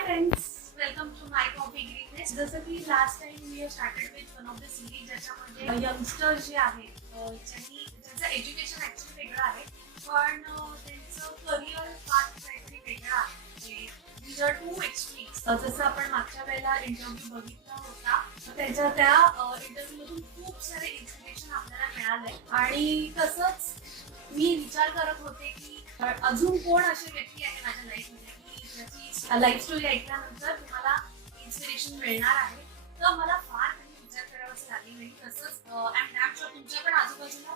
Hi friends, welcome to my coffee greatness. जसं की last time we have started with one of the series ज्याच्यामध्ये youngster जे आहेत ज्यांचं एज्युकेशन ऍक्च्युअली वेगळं आहे पण त्यांचं करिअर पाथ काहीतरी वेगळं आहे. These are two extremes. जसं आपण मागच्या वेळेला इंटरव्ह्यू बघितला होता त्याच्या त्या इंटरव्ह्यू मधून खूप सारे इन्स्पिरेशन आपल्याला मिळाले आणि तसंच मी विचार करत होते की अजून कोण अशी व्यक्ती आहे माझ्या लाईफमध्ये की ज्याची लाईफ स्टोरी ऐकल्यानंतर तुम्हाला इन्स्पिरेशन मिळणार आहे. तर मला फार काही विचार करावाचं लागले नाही. तसंच आय एम शुअर तुमच्या पण आजूबाजूला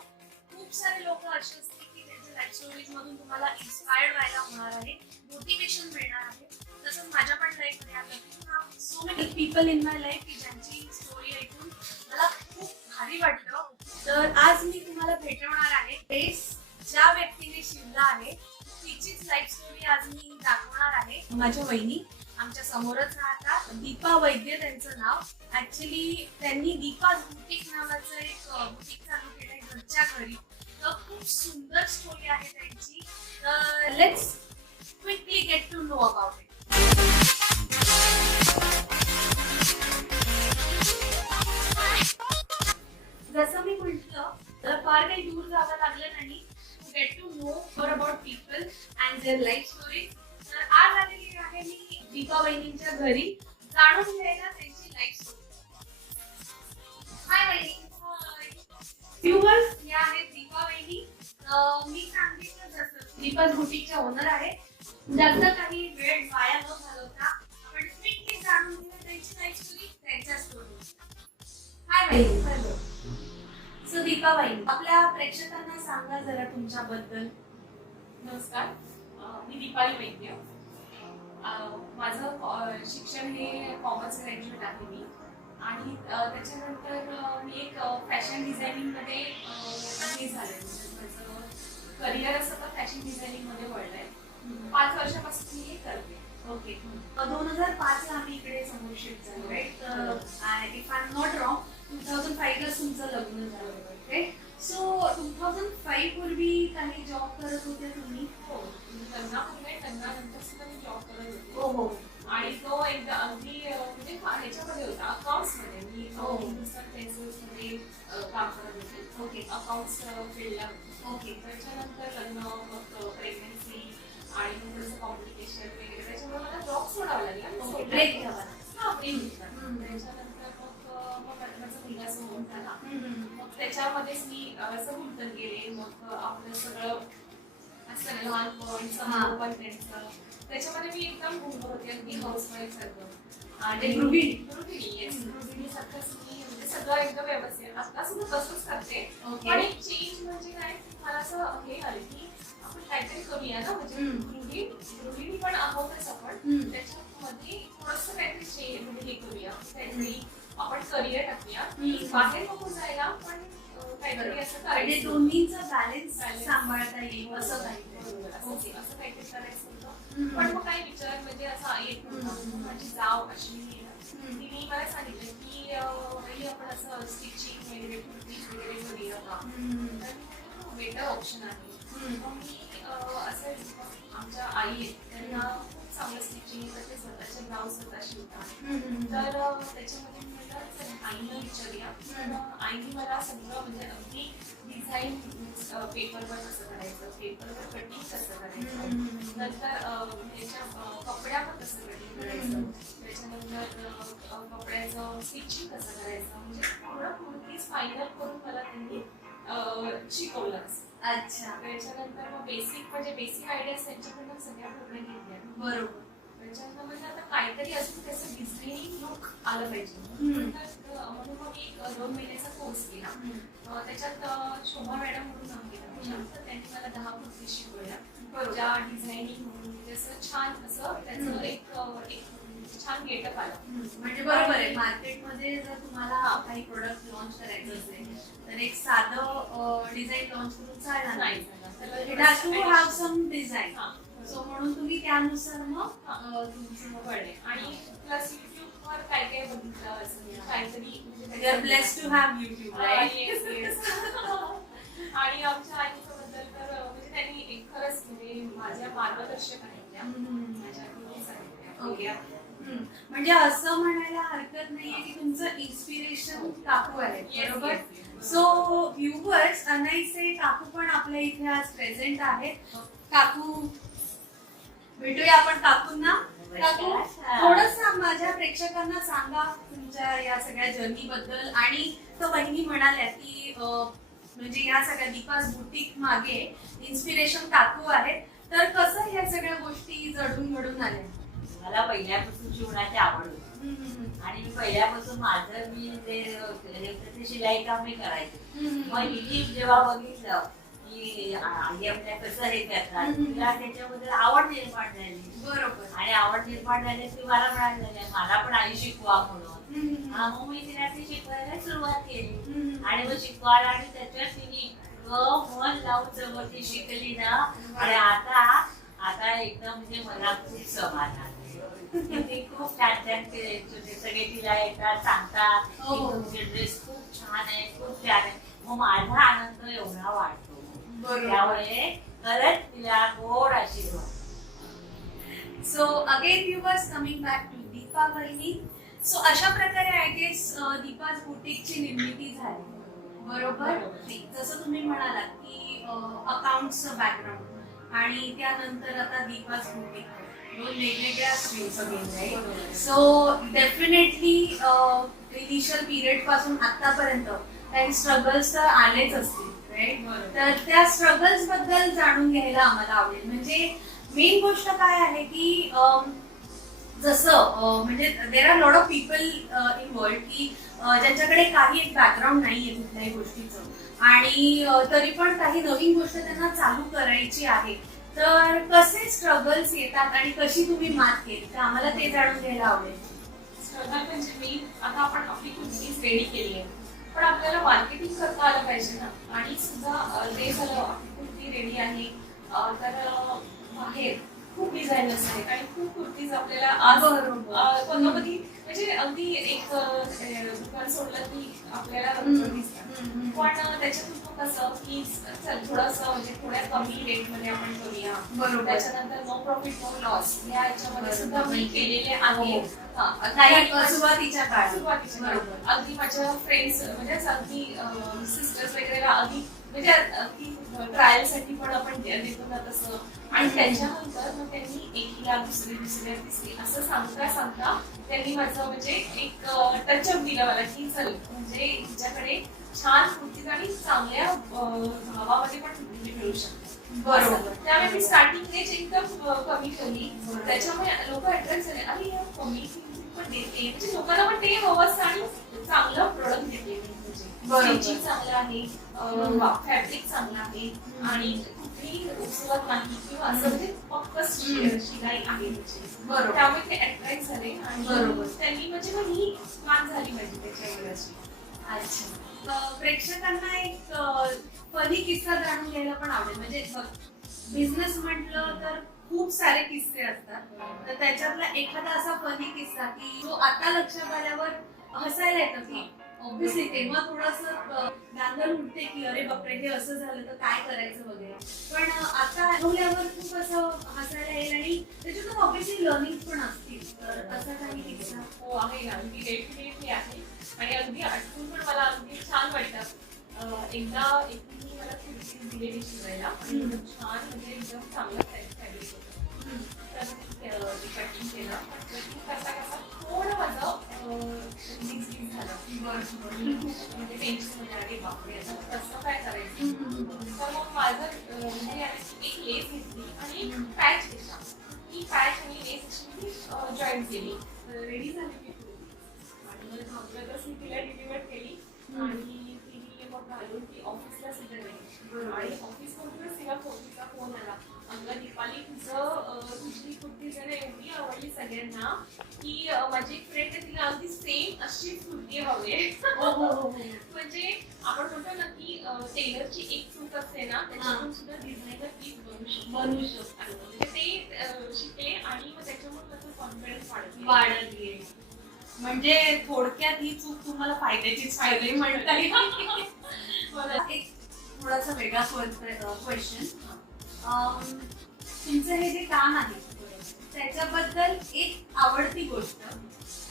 खूप सारे लोक असे असतील की त्यांच्या लाईफ स्टोरीज मधून तुम्हाला इन्स्पायर्ड व्हायला होणार आहे, मोटिवेशन मिळणार आहे. तसंच माझ्या पण लाईफमध्ये आता so many people in my life की ज्यांची स्टोरी ऐकून मला खूप भारी वाटलं. तर आज मी तुम्हाला भेटवणार आहे बेस ज्या व्यक्तीने शिवला आहे तिचीच लाईफ स्टोरी आज मी दाखवणार आहे. माझ्या वहिनी आमच्या समोरच राहतात. दीपा वैद्य त्यांचं नाव. ऍक्च्युली त्यांनी दीपाज बुटीक नावाचं एक बुटीक चालू केलंय घरच्या घरी. तर खूप सुंदर स्टोरी आहे त्यांची. तर let's quickly get to know about it. जसं मी म्हटलं तर फार काही दूर जावं लागलं नाही to get to know more about people and their life story. तर आज आलेली आहे मी दीपा वहिनींच्या घरी जाणून घ्यायला त्यांची लाईफ स्टोरी. हाय वहिनी. व्ह्यूअर्स, या आहेत दीपा वहिनी. मी सांगितलं जसं दीपाज बुटीकच्या ओनर आहे. जास्त काही वेळ वाया न घालवता आपण क्विकली जाणून घेऊया त्यांची लाईफ स्टोरी, त्यांच्या स्टोरी. हाय वहिनी. हॅलो. सो दीपाबाई, आपल्या प्रेक्षकांना सांगा जरा तुमच्याबद्दल. नमस्कार, मी दीपाली वैद्य. माझं शिक्षण हे कॉमर्स ग्रॅज्युएट आहे मी आणि त्याच्यानंतर मी एक फॅशन डिझायनिंगमध्ये हे झालं. माझं करिअर असं तर फॅशन डिझायनिंगमध्ये वळलं आहे. 5 वर्षापासून मी हे करते. ओके. 2005 ला आम्ही इकडे समोर शिफ्ट झालो, right? If I am not wrong 2005 ला तुमचं लग्न झालं, राईट? सो 2005 पूर्वी काही जॉब करत होते तुम्ही? हो, लग्नानंतर सुद्धा मी जॉब करत होते. हो हो. आणि तो एकदा अगदी म्हणजे ह्याच्यामध्ये होता, अकाउंट्समध्ये. मी हिंदुस्तान टेक्सटाईल्समध्ये काम करत होते. ओके. अकाउंट्स फील्डला. ओके. त्याच्यानंतर लग्न, मग प्रेग्नन्सी आणि थोडंसं कॉम्प्लिकेशन वगैरे, त्याच्यामुळे मला जॉब सोडावा लागला. ब्रेक घ्यावा. ब्रेक घेतला. त्याच्यानंतर मग माझा मुलगा होऊन झाला. मग त्याच्यामध्येच मी असं गुंतत गेले. मग आपलं सगळं असं लहान पण त्यांचं त्याच्यामध्ये मी एकदम गुंत होते, अगदी हाऊसवाईफ सारखं आणि गृहिणीसारखंच मी म्हणजे सगळं एकदम व्यवस्थित. आता सुद्धा तसंच करते. आणि चेंज म्हणजे काय, मला असं हे आलं की आपण काहीतरी करूया ना, म्हणजे गृहिणी पण आहोतच आपण. त्याच्यामध्ये थोडंसं काहीतरी चेंज म्हणजे हे करूया, काहीतरी आपण करिअर टाकूया, बाहेर नको जायला पण काहीतरी असं करायचं, दोन्हीचा बॅलन्स सांभाळता येईल असं काहीतरी करायचं होतं. पण मग काही विचार म्हणजे असा येत नव्हता. माझी जाव अश्विनी तिने मला सांगितलं की आपण असं स्टिचिंग वगैरे करूया का, तर बेटर ऑप्शन आहे. मग मी असं आमच्या आई आहेत त्यांना खूप चांगलं स्टिचिंग येतं, ते स्वतःचे ब्लाऊज स्वतः शिवतात. तर त्याच्यामध्ये मी म्हटलं आईला विचारूया. आईने मला सगळं म्हणजे अगदी डिझाईन पेपरवर कसं करायचं, पेपरवर कटिंग कसं करायचं, नंतर त्याच्या कपड्यावर कसं कटिंग करायचं, त्याच्यानंतर कपड्याचं स्टिचिंग कसं करायचं, म्हणजे पूर्ण कुर्तीज फायनल करून मला त्यांनी शिकवलं. अच्छा. त्याच्यानंतर मग बेसिक आयडियाज त्यांच्याकडनं सगळ्या पूर्ण घेतल्या. बरोबर. त्याच्यानंतर म्हणजे आता काहीतरी अजून त्याचं डिझाईनिंग लुक आलं पाहिजे. म्हणून मग मी 2 महिन्याचा कोर्स केला. त्याच्यात शोभा मॅडम म्हणून काम केलं. त्याच्यानंतर त्यांनी मला 10 कुर्ती शिकवल्या, ज्या डिझायनिंग म्हणून जसं छान असं त्याचं एक छान गेटअप आलं. म्हणजे बरोबर आहे, मार्केटमध्ये जर तुम्हाला काही प्रोडक्ट लॉन्च करायचं असेल तर एक साधं डिझाईन लॉन्च करून चालणार नाही. It has to have some design. So म्हणून तुम्ही त्यानुसार मग तुमचं कळले. आणि प्लस युट्यूबवर काय काय बघितलं असं काहीतरी. We are blessed to have YouTube, right? आणि आमच्या आईच्या बद्दल तर म्हणजे त्यांनी खरंच म्हणजे माझ्या मार्गदर्शक आहेत त्या, माझ्या गुरुच आहेत त्या. ओके. म्हणजे असं म्हणायला हरकत नाहीये की तुमचं इन्स्पिरेशन काकू आहे, बरोबर? सो व्ह्यूअर्स, अनाईसे काकू पण आपल्या इथे आज प्रेझेंट आहेत. काकू, भेटूया आपण काकूंना. काकू, थोडस माझ्या प्रेक्षकांना सांगा तुमच्या या सगळ्या जर्नी बद्दल. आणि तर बहिणी म्हणाल्या की म्हणजे या सगळ्या दीपाज बुटीक मागे इन्स्पिरेशन काकू आहेत. तर कसं या सगळ्या गोष्टी जडून घडून आल्या? मला पहिल्यापासून शिवण्याची आवड होती आणि पहिल्यापासून माझं मी ते शिलाई काम मी करायचे. मग हिने जेव्हा बघितलं की आई आपल्या कसं हे करतात, तिला त्याच्याबद्दल आवड निर्माण झाली. बरोबर. आणि आवड निर्माण झाली ती मला म्हणाली मला पण आई शिकवा म्हणून. मग मी तिला ती शिकवायला सुरुवात केली आणि मग शिकवायला आणि त्याच्यात तिने मन लावून जवळ ती शिकली ना. आणि आता एकदम म्हणजे मला खूप समाधान. ती खूप छान छान सगळे तिला येतात सांगतात की तुमचे ड्रेस खूप छान आहे, खूप छान आहे. मग माझा आनंद एवढा वाढतो. त्यामुळे खरंच तिला गोड आशीर्वाद. So again viewers, coming back to Deepa बहिणी. सो अशा प्रकारे आय गेस दीपाज बुटीकची निर्मिती झाली, बरोबर? जसं तुम्ही म्हणालात की अकाउंटचं बॅकग्राऊंड आणि त्यानंतर आता दीपाज बुटीक, दोन वेगवेगळ्या स्ट्रीम्स गेल्या. सो डेफिनेटली इनिशियल पिरियड पासून आतापर्यंत काही स्ट्रगल्स तर आलेच असतील, राईट? तर त्या स्ट्रगल्स बद्दल जाणून घ्यायला आम्हाला आवडेल. म्हणजे मेन गोष्ट काय आहे की जसं म्हणजे there are lot of people in world की ज्यांच्याकडे काही एक बॅकग्राऊंड नाहीये कुठल्याही गोष्टीचं आणि तरी पण काही नवीन गोष्ट त्यांना चालू करायची आहे. तर कसे स्ट्रगल्स येतात आणि कशी तुम्ही मात केली, तर आम्हाला ते जाणून घ्यायला आवडेल. स्ट्रगल म्हणजे मी आता आपण आपली कुर्तीज रेडी केली आहे, पण आपल्याला मार्केटिंग करता आलं पाहिजे ना. आणि सुद्धा ते झालं आपली कुर्ती रेडी आहे तर बाहेर खूप डिझायनर्स आहेत आणि खूप कुर्तीज आपल्याला आज कधी म्हणजे अगदी एक दुकान सोडलं की आपल्याला दिसतात. पण त्याच्यातून कसं की चल थोडंसं म्हणजे थोड्या कमी रेटमध्ये आपण करूया. बरोबर. त्याच्यानंतर नो प्रॉफिट नो लॉस या याच्यामध्ये सुद्धा मी केलेले आहे. सुरुवातीच्या काळात बरोबर. अगदी माझ्या फ्रेंड्स म्हणजे अगदी सिस्टर्स वगैरेला अगदी म्हणजे अगदी ट्रायल साठी पण आपण देतो ना तसं. आणि त्याच्यानंतर मग त्यांनी एकीला दुसऱ्या तिसरी असं सांगता त्यांनी माझं म्हणजे एक टचअप दिलं मला की चल म्हणजे तिच्याकडे छान कुर्तीज आणि चांगल्या भावामध्ये पण मिळू शकते. बरोबर. त्यामुळे मी स्टार्टिंग रेंज एकदम कमी केली. त्याच्यामुळे लोक अट्रॅक्ट झाले आणि कमी किंमतीत पण देते म्हणजे लोकांना पण ते हवं असतं आणि चांगलं प्रोडक्ट देते. स्टिचिंग चांगलं आहे, फॅब्रिक चांगलं आहे आणि कुठेही उसवत नाही किंवा असं म्हणजे फक्त शिलाई आहे त्याची. त्यामुळे ते अट्रॅक्ट झाले आणि त्यांनी म्हणजे मग ही मान झाली पाहिजे त्याच्यावर अशी. अच्छा. प्रेक्षकांना एक फनी किस्सा जाणून घ्यायला पण आवडेल. म्हणजे बिझनेस म्हटलं तर खूप सारे किस्से असतात, तर त्याच्यातला एखादा असा फनी किस्सा की जो आता लक्षात आल्यावर हसायला येतं की ऑब्व्हियसली तेव्हा थोडंसं गांधल उठते की अरे बापरे हे असं झालं तर काय करायचं वगैरे, पण आता अनुभवल्यावर खूप असं हसायला येईल आणि त्याच्यातून ऑब्व्हियसली लर्निंग पण असतील. तर असा काही किस्सा? हो आहे ना, अगदी डेफिनेटली आहे आणि अगदी आठवून पण मला अगदी छान वाटतं. एकदा एकूण मला कुर्ती दिलेली शिवायला आणि एकदम छान म्हणजे एकदम चांगलं फॅब्रिक होतं. तर कटिंग केलं. कटिंग करता करता थोडं माझं मिक्स झालं. म्हणजे टेन्शन मध्ये आले बापरे आता कसं काय करायचं. तर मग माझं म्हणजे एक लेस घेतली आणि पॅच घेतला. ती पॅच आणि लेस जॉईन केली. रेडी झाली ती आणि मला घाबरतच मी तिला डिलिव्हर केली आणि तिने मग घालून ती ऑफिसला सुद्धा गेली आणि ऑफिसमधूनच तिला तिचा फोन आला, अगं दीपाली तुझी कुर्ती जरा एवढी आवडली सगळ्यांना की माझी एक फ्रेंड आहे तिला अगदी सेम अशीच कुर्ती हवी आहे. म्हणजे आपण म्हणतो ना की टेलरची एक चूक असते ना त्याच्यातून सुद्धा डिझायनर पीस बनवू शकतो. म्हणजे ते शिकले आणि मग त्याच्यामुळे त्याचा कॉन्फिडन्स वाढत गेले. म्हणजे थोडक्यात ही चूक तुम्हाला फायद्याचीच ठरली म्हणता येईल. एक थोडासा वेगळा क्वेश्चन, तुमचं हे जे काम आहे त्याच्याबद्दल एक आवडती गोष्ट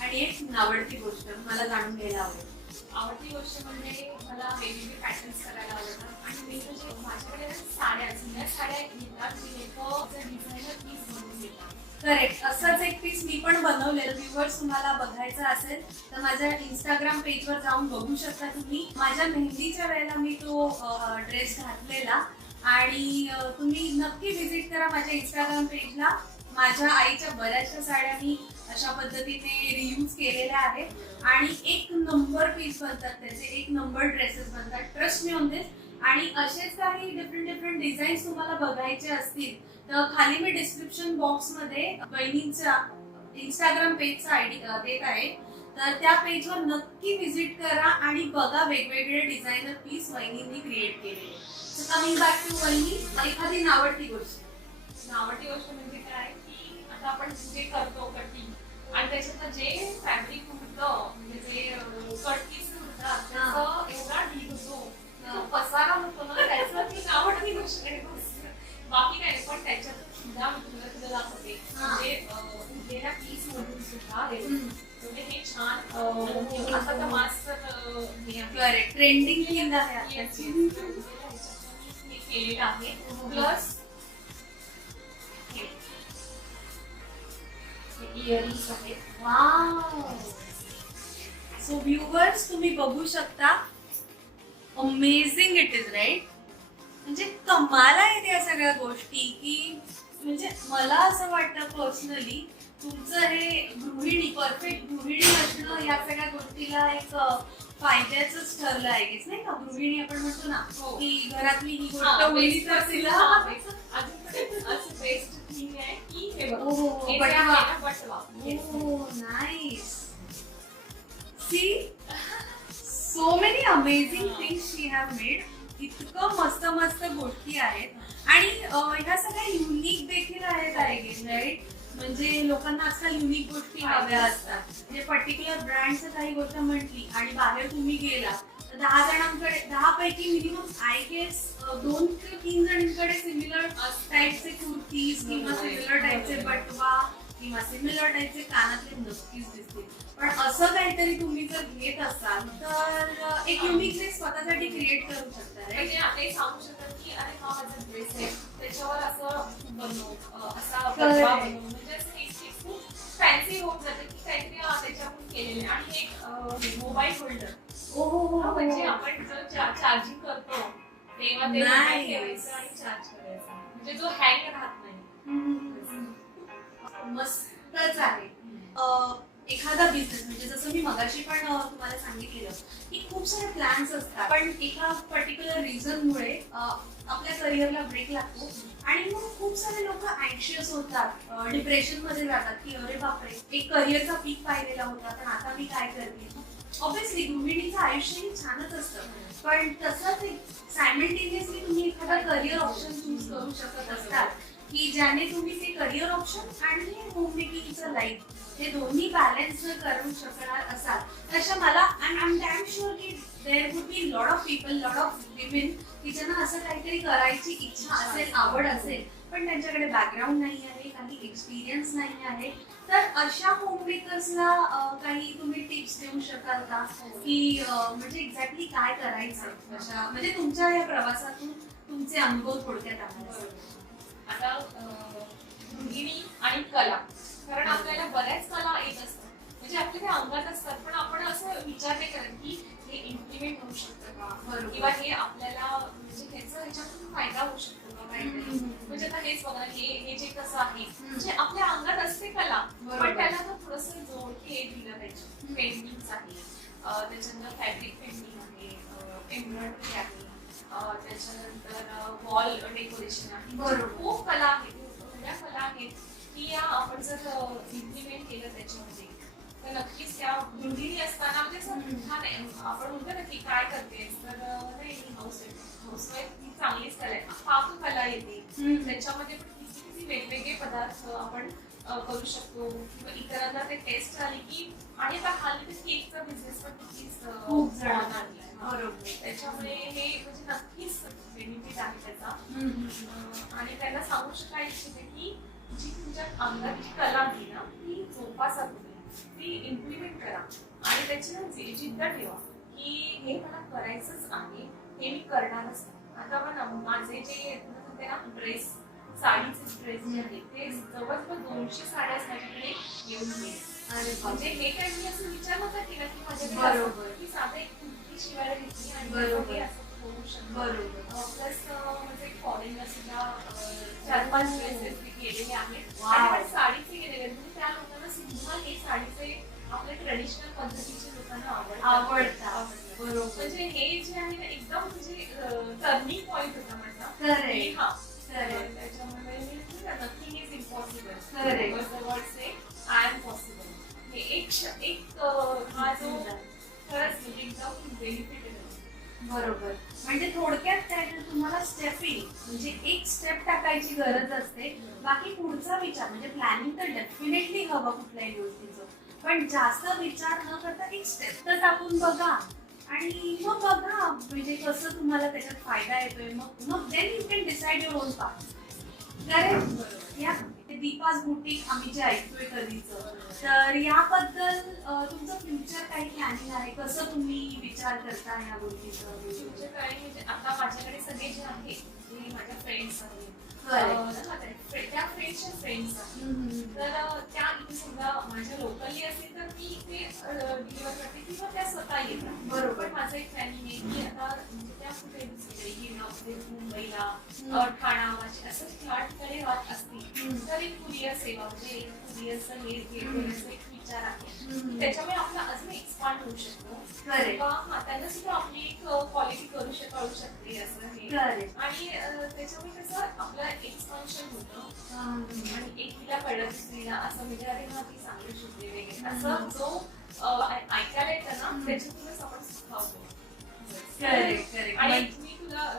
आणि एक नावडती गोष्ट मला जाणून घ्यायला आवडेल. आवडती गोष्ट म्हणजे मला वेगवेगळे पॅटर्न्स करायला आवडतात आणि मी म्हणजे माझ्याकडे ना साड्या जुन्या साड्या येतात जे लोक डिझायनर पीस बनवून देतात. करेक्ट, असंच एक पीस मी पण बनवलेलं. व्ह्युअर्स तुम्हाला बघायचं असेल तर माझ्या इंस्टाग्राम पेजवर जाऊन बघू शकता तुम्ही. माझ्या मेहंदीच्या वेळेला मी तो ड्रेस घातलेला आणि तुम्ही नक्की व्हिजिट करा माझ्या इंस्टाग्राम पेजला. माझ्या आईच्या बऱ्याचशा साड्या मी अशा पद्धतीने रियूज केलेल्या आहेत आणि एक नंबर पीस बनतात त्याचे, एक नंबर ड्रेसेस बनतात. ट्रस्ट मी ऑन दिस. आणि असेच काही डिफरंट डिझाईन्स तुम्हाला बघायचे असतील तर खाली मी डिस्क्रिप्शन बॉक्स मध्ये बहिणींच्या इंस्टाग्राम पेजचा आयडी देत आहे, तर त्या पेजवर नक्की व्हिजिट करा आणि बघा वेगवेगळे डिझायनर पीस वहिनींनी क्रिएट केले. सो कमिंग बॅक टू वहिनी, एखादी नावडती गोष्ट. आवडती गोष्ट म्हणजे काय की आता आपण जे करतो कटिंग आणि त्याच्यात जे फॅब्रिक उरतं म्हणजे जे कटपीस उरतात त्याचं एवढा ढीग होतो, तो पसारा होतो ना, त्याचं ती आवडती गोष्ट आहे. बाकी नाही, पण त्याच्यात सुद्धा मी तुला दाखवते म्हणजे उरलेल्या पीस मधून सुद्धा म्हणजे हे छान आता तर मास्टर ट्रेंडिंग थिंग आहे हे केलेलं आहे. प्लस इयरिंग्स आहेत. वाव. सो व्ह्युअर्स तुम्ही बघू शकता, अमेझिंग इट इज राईट. म्हणजे कमाल आहे त्या सगळ्या गोष्टी की म्हणजे मला असं वाटतं पर्सनली तुमचं हे गृहिणी, परफेक्ट गृहिणी असणं या सगळ्या गोष्टीला एक फायद्याच ठरलं आहे की नाही का. गृहिणी आपण म्हणतो ना की घरातली ही गोष्ट उडीच असेल. असं बेस्ट थिंग आहे की हे बघ, हो, हे जे बटवा. आहे ना, बटवा. Oh, nice. See, so many amazing things she have made. इतकं मस्त मस्त गोष्टी आहेत आणि ह्या सगळ्या युनिक देखील आहेत आय गेस, राईट. म्हणजे लोकांना आजकाल युनिक गोष्टी हव्या असतात. म्हणजे पर्टिक्युलर ब्रँडचं काही गोष्ट म्हटली आणि बाहेर तुम्ही गेला तर 10 जणांकडे, 10 पैकी मिनिमम आय गेस 2 ते 3 जणांकडे सिमिलर टाईपचे कुर्तीज किंवा सिमिलर टाईपचे बटवा किंवा सिमिलर टाईपचे कानातले नक्कीच दिसतील. पण असं काहीतरी तुम्ही जर घेत असाल तर एक युनिकनेस स्वतःसाठी क्रिएट करू शकता. म्हणजे ते सांगू शकतात की अरे हा माझा ड्रेस आहे त्याच्यावर असं बनव, असा बटवा बनव, म्हणजे असं एक खूप फॅन्सी होत जाते की काहीतरी त्याच्यातून केलेले. आणि एक मोबाईल होल्डर म्हणजे आपण जर चार्जिंग करतो तेव्हा ते मोबाईल ठेवायचं आणि चार्ज करायचा, म्हणजे जो हँग राहत नाही. मस्तच आहे. एखादा बिझनेस म्हणजे जसं मी मगाशी पण तुम्हाला सांगितलेलं की खूप सारे प्लॅन्स असतात पण एका पर्टिक्युलर रिझनमुळे आपल्या करिअरला ब्रेक लागतो आणि मग खूप सारे लोक अँशियस होतात, डिप्रेशन मध्ये जातात की अरे बापरे, एक करिअरचा पीक पाहिलेला होता तर आता मी काय करते. ऑब्विसली गृहिणीचं आयुष्यही छानच असतं पण तसंच सायमल्टेनियसली तुम्ही एखादा करिअर ऑप्शन चूज करू शकत असतात की ज्याने तुम्ही ते करिअर ऑप्शन आणि होम मेकिंगचं लाईफ हे दोन्ही बॅलन्स जर करू शकणार असाल तर मला आय एम डॅम शुअर की there would be lot of people, lot of women की ज्यांना असं काहीतरी करायची इच्छा असेल, आवड असेल पण त्यांच्याकडे बॅकग्राऊंड नाही आहे, काही एक्सपिरियन्स नाही आहे. तर अशा होम मेकर्सला काही तुम्ही टिप्स देऊ शकाल का की म्हणजे एक्झॅक्टली काय करायचं अशा, म्हणजे तुमच्या या प्रवासातून तुमचे अनुभव थोडक्यात आम्हाला. आता गृहिणी आणि कला, कारण आपल्याला बऱ्याच कला येत असतात म्हणजे आपल्या त्या अंगात असतात पण आपण असं विचार नाही करत की हे इम्प्लिमेंट होऊ शकतं का किंवा हे आपल्याला म्हणजे ह्याच्यातून फायदा होऊ शकतो का काहीतरी. म्हणजे आता हेच बघा, हे जे कसं आहे म्हणजे आपल्या अंगात असते कला पण त्याला तर थोडंसं जोड हे दिलं पाहिजे. पेंटिंग्स आहे, त्याच्यानंतर फॅब्रिक पेंटिंग आहे, एम्ब्रॉयडरी आहे, त्याच्यानंतर वॉल डेकोरेशन आहे. बरोबर. खूप कला आहेत, एवढ्या कला आहेत की या आपण जर इम्प्लिमेंट केलं त्याच्यामध्ये तर नक्कीच त्या गृहिणी असताना म्हणजे असं छान आहे. आपण म्हणतो ना की काय करतेस तर नाही, हाऊसवाईफ ही चांगलीच कला आहे, पाककला येते त्याच्यामध्ये पण किती वेगवेगळे पदार्थ आपण करू शकतो किंवा इतरांना ते टेस्ट आली की. आणि आता हल्ली केकचा बिझनेस पण खूप जण आणलाय. बरोबर, त्याच्यामुळे हे म्हणजे नक्कीच बेनिफिट आहे त्याचा. आणि त्यांना सांगू शकायचं की जी तुमच्या अंगाची करायची ना जिद्द ठेवा की हे मला करायचंच आहे, हे मी करणारच आहे. आता बघा माझे जे म्हणते ना ड्रेस, साडीचे ड्रेस जे आहेत ते जवळजवळ 200 साड्या माझ्याकडे येऊन गेले. म्हणजे हे काय मी असं विचार नव्हता केला की माझ्याकडे की साधं एक कुर्ती शिवायला घेतली आणि असं होऊ शकतं. प्लस म्हणजे फॉरेनला सुद्धा 4-5 ड्रेसेस मी केलेले आहेत आणि साडीचे केलेले आहेत. म्हणजे त्या लोकांना सुद्धा हे साडीचे आपल्या ट्रेडिशनल पद्धतीचे लोकांना आवडतात. म्हणजे हे जे आहे ना एकदम म्हणजे टर्निंग पॉइंट होता माझा. त्याच्यामुळे nothing is impossible. I am possible. हे एक हा जो खरंच म्हणजे एकदम बेनिफिट आहे. बरोबर. म्हणजे थोडक्यात काय तर तुम्हाला स्टेप येईल, म्हणजे एक स्टेप टाकायची गरज असते. बाकी पुढचा विचार म्हणजे प्लॅनिंग तर डेफिनेटली हवं कुठल्याही गोष्टीचं, पण जास्त विचार न करता एक स्टेप तर टाकून बघा आणि मग बघा म्हणजे कसं तुम्हाला त्याच्यात फायदा येतोय. मग then you can decide your own path. Correct. या दीपाज बुटीक आम्ही जे ऐकतोय कधीच, तर याबद्दल तुमचं फ्युचर काही प्लॅनिंग आहे? कसं तुम्ही विचार करता या गोष्टीचं? फ्युचर प्लॅनिंग म्हणजे आता माझ्याकडे सगळे जे आहेत जे माझ्या फ्रेंड्स आहेत त्या फ्रेंड्सच्या फ्रेंड्स आहेत, तर त्या इथे समजा माझ्या लोकली असेल तर मी इथे डिलिव्हर करते किंवा त्या स्वतः येतात. बरोबर. माझं एक प्लॅनिंग आहे की आता म्हणजे त्या कुठे दुसरीकडे मुंबईला ठाणा वाशी असं ठिकाणी राहत असतील तर एक कुरिअर सेवा म्हणजे एक कुरिअरचं हे घेण्याचा एक विचार आहे. त्याच्यामुळे आपला अजून एक्सपांड होऊ शकतो किंवा त्यांना सुद्धा आपली एक क्वालिटी कळू शकते असं हे. आणि त्याच्यामुळे कसं आपलं एक्सपान्शन होतं आणि एक तिला कळलं दुसरीला असं म्हणजे अरे हा ती चांगली शिकते वगैरे असं जो ऐकायला येतं ना त्याच्यातूनच आपण सुखावतो. आणि मी तुला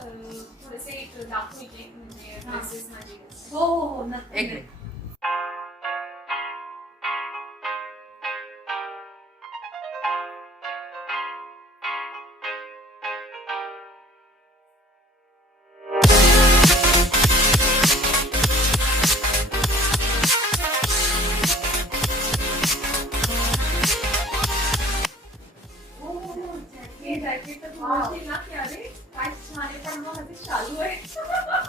थोडेसे एक दाखवते म्हणजे ड्रेसेस माझे. हो नक्की.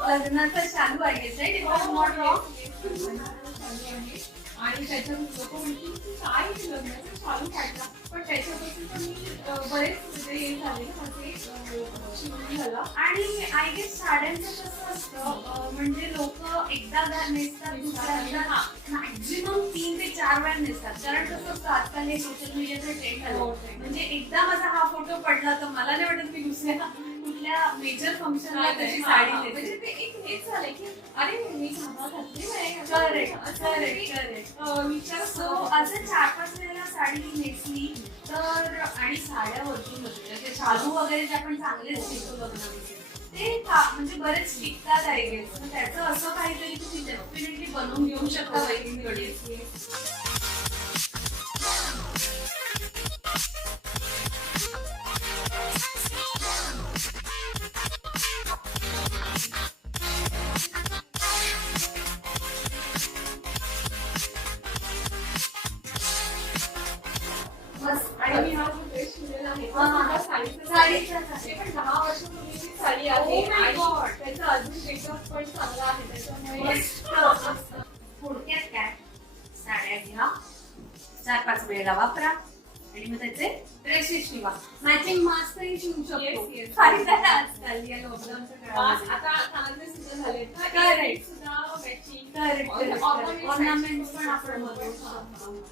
लग्नाचा चालू आहे आणि त्याच्यात लोक म्हणतील की काय लग्नाचं चालू काढला, पण त्याच्यापासून पण मी बरेच हे झाले माझे शिवून झालं. आणि आय गेस साड्यांचं कसं असतं म्हणजे लोक एकदा नेसतात दुसऱ्यांदा मॅक्झिमम 3 ते 4 वेळा नेसतात. कारण कसं असतं आजकाल हे सोशल मीडियाचं ट्रेंड झालं. म्हणजे एकदा माझा हा फोटो पडला तर मला नाही वाटत मी दुसऱ्या कुठल्या मेजर फंक्शनला त्याची साडी नेते. म्हणजे ते एक हेच झालंय की अरे मी झाडा घातली नाही विचार असतो. असं 4-5 वेळेला साडी नेसली तर आणि साड्या वरतून होते शालू वगैरे जे आपण चांगलेच शिकतो लग्नामध्ये ते म्हणजे बरेच टिकतात आय गेस. त्याचं असं काहीतरी तुम्ही डेफिनेटली बनवून घेऊ शकता वैदिकडे. आणि मी हा जो ड्रेस शिवलेला आहे साडीचा ते पण 10 वर्षापूर्वीची साडी आहे आणि त्याचा अजून मेकअप पण चांगला आहे. त्याच्यामुळे थोडक्यात काय साड्या घ्या 4-5 वेळेला वापरा आणि मग त्याचे ड्रेसेस शिवा. मॅचिंग मास्कही शिवू शकतो. आजकाल या लॉकडाऊनच्या काळात आता कांदे सुद्धा झाले ऑर्नामेंट पण आपण बनवू शकतो.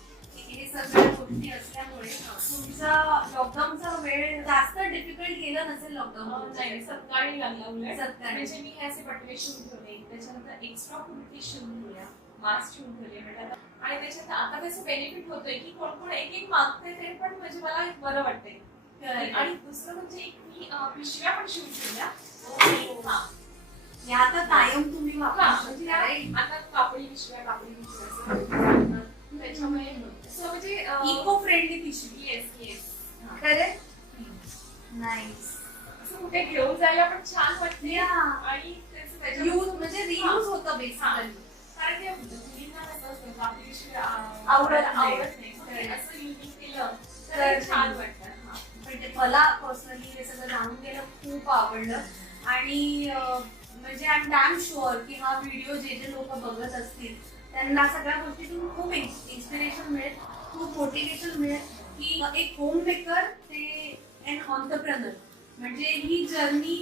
हे सगळ्या गोष्टी असल्यामुळे तुमचा लॉकडाऊनचा वेळ जास्त डिफिकल्ट गेला नसेल. लॉकडाऊन नाही सत्काळी लागला उलट. म्हणजे मी हे असे बटवे शिवून ठेवले, त्याच्यानंतर एक्स्ट्रा कुर्ती शिवून ठेवल्या, मास्क शिवून ठेवले म्हटलं. आणि त्याच्यात आता त्याचं बेनिफिट होतोय की कोण कोण एक मागते ते पण म्हणजे मला बरं वाटतंय. आणि दुसरं म्हणजे एक मी पिशव्या पण शिवून ठेवल्या. या आता कायम तुम्ही वापरा. म्हणजे आता कापडी पिशव्या त्याच्यामुळे म्हणजे इको फ्रेंडली पिशवी. Yes correct. नाईस. असं कुठे घेऊन जायला पण छान वाटते आणि यूज म्हणजे रियूज होतं बेसिकली. कारण ते मुलींना कसं असतं कापडी पिशवी आवडत नाही. असं युनिक केलं तर छान वाटतं. हा. म्हणजे मला पर्सनली हे सगळं जाणून घ्यायला खूप आवडलं आणि म्हणजे आय एम डॅम शुअर की हा व्हिडिओ जे जे लोक बघत असतील त्यांना सगळ्या गोष्टीतून खूप इन्स्पिरेशन मिळेल, खूप मोटिवेशन मिळेल की एक होम मेकर ते एन ऑन्टरप्रेनर म्हणजे ही जर्नी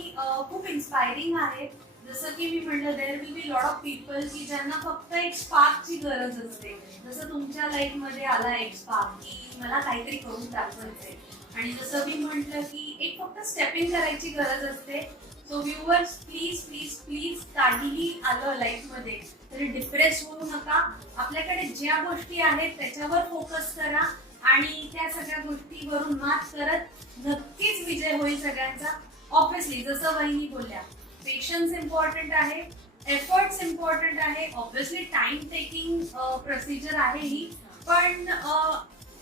खूप इन्स्पायरिंग आहे. जसं की मी म्हटलं there will be lot of people की ज्यांना फक्त एक स्पार्कची गरज असते. जसं तुमच्या लाईफ मध्ये आला एक स्पार्क की मला काहीतरी करून दाखवायचंय आणि जसं मी म्हटलं की एक फक्त स्टेपिंग करायची गरज असते. So viewers please please please काहीही आलं लाईफ मध्ये तरी डिप्रेस होऊ नका. आपल्याकडे ज्या गोष्टी आहेत त्याच्यावर फोकस करा आणि त्या सगळ्या गोष्टीवरून मात करत नक्कीच विजय होईल सगळ्यांचा. ऑब्व्हियसली जसं वहिनी बोलल्या पेशन्स इम्पॉर्टंट आहे, एफर्ट्स इम्पॉर्टंट आहे, ऑब्व्हियसली टाइम टेकिंग प्रोसिजर आहे ही, पण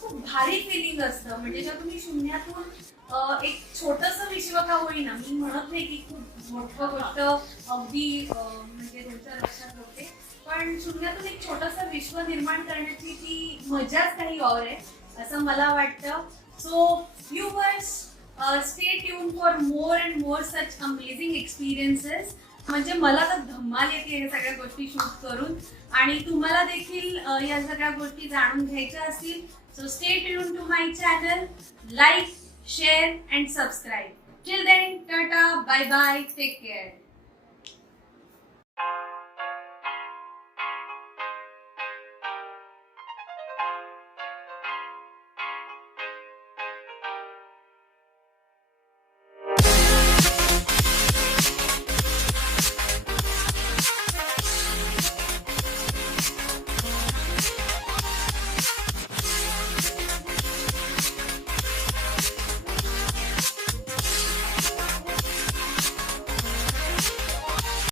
खूप भारी फिलिंग असतं. म्हणजे जेव्हा तुम्ही शून्यातून एक छोटस विश्व का होईना, मी म्हणत नाही की खूप मोठं गोष्ट अगदी म्हणजे तुमच्या लक्षात होते, पण शून्यातून एक छोटस विश्व निर्माण करण्याची ती मजाच काही और आहे असं मला वाटतं. So viewers stay tune for more and more such amazing experiences. म्हणजे मला तर धमाल येते या सगळ्या गोष्टी शूट करून आणि तुम्हाला देखील या सगळ्या गोष्टी जाणून घ्यायच्या असतील. So stay tune to my channel, like, share and subscribe. Till then, tata, bye bye, take care.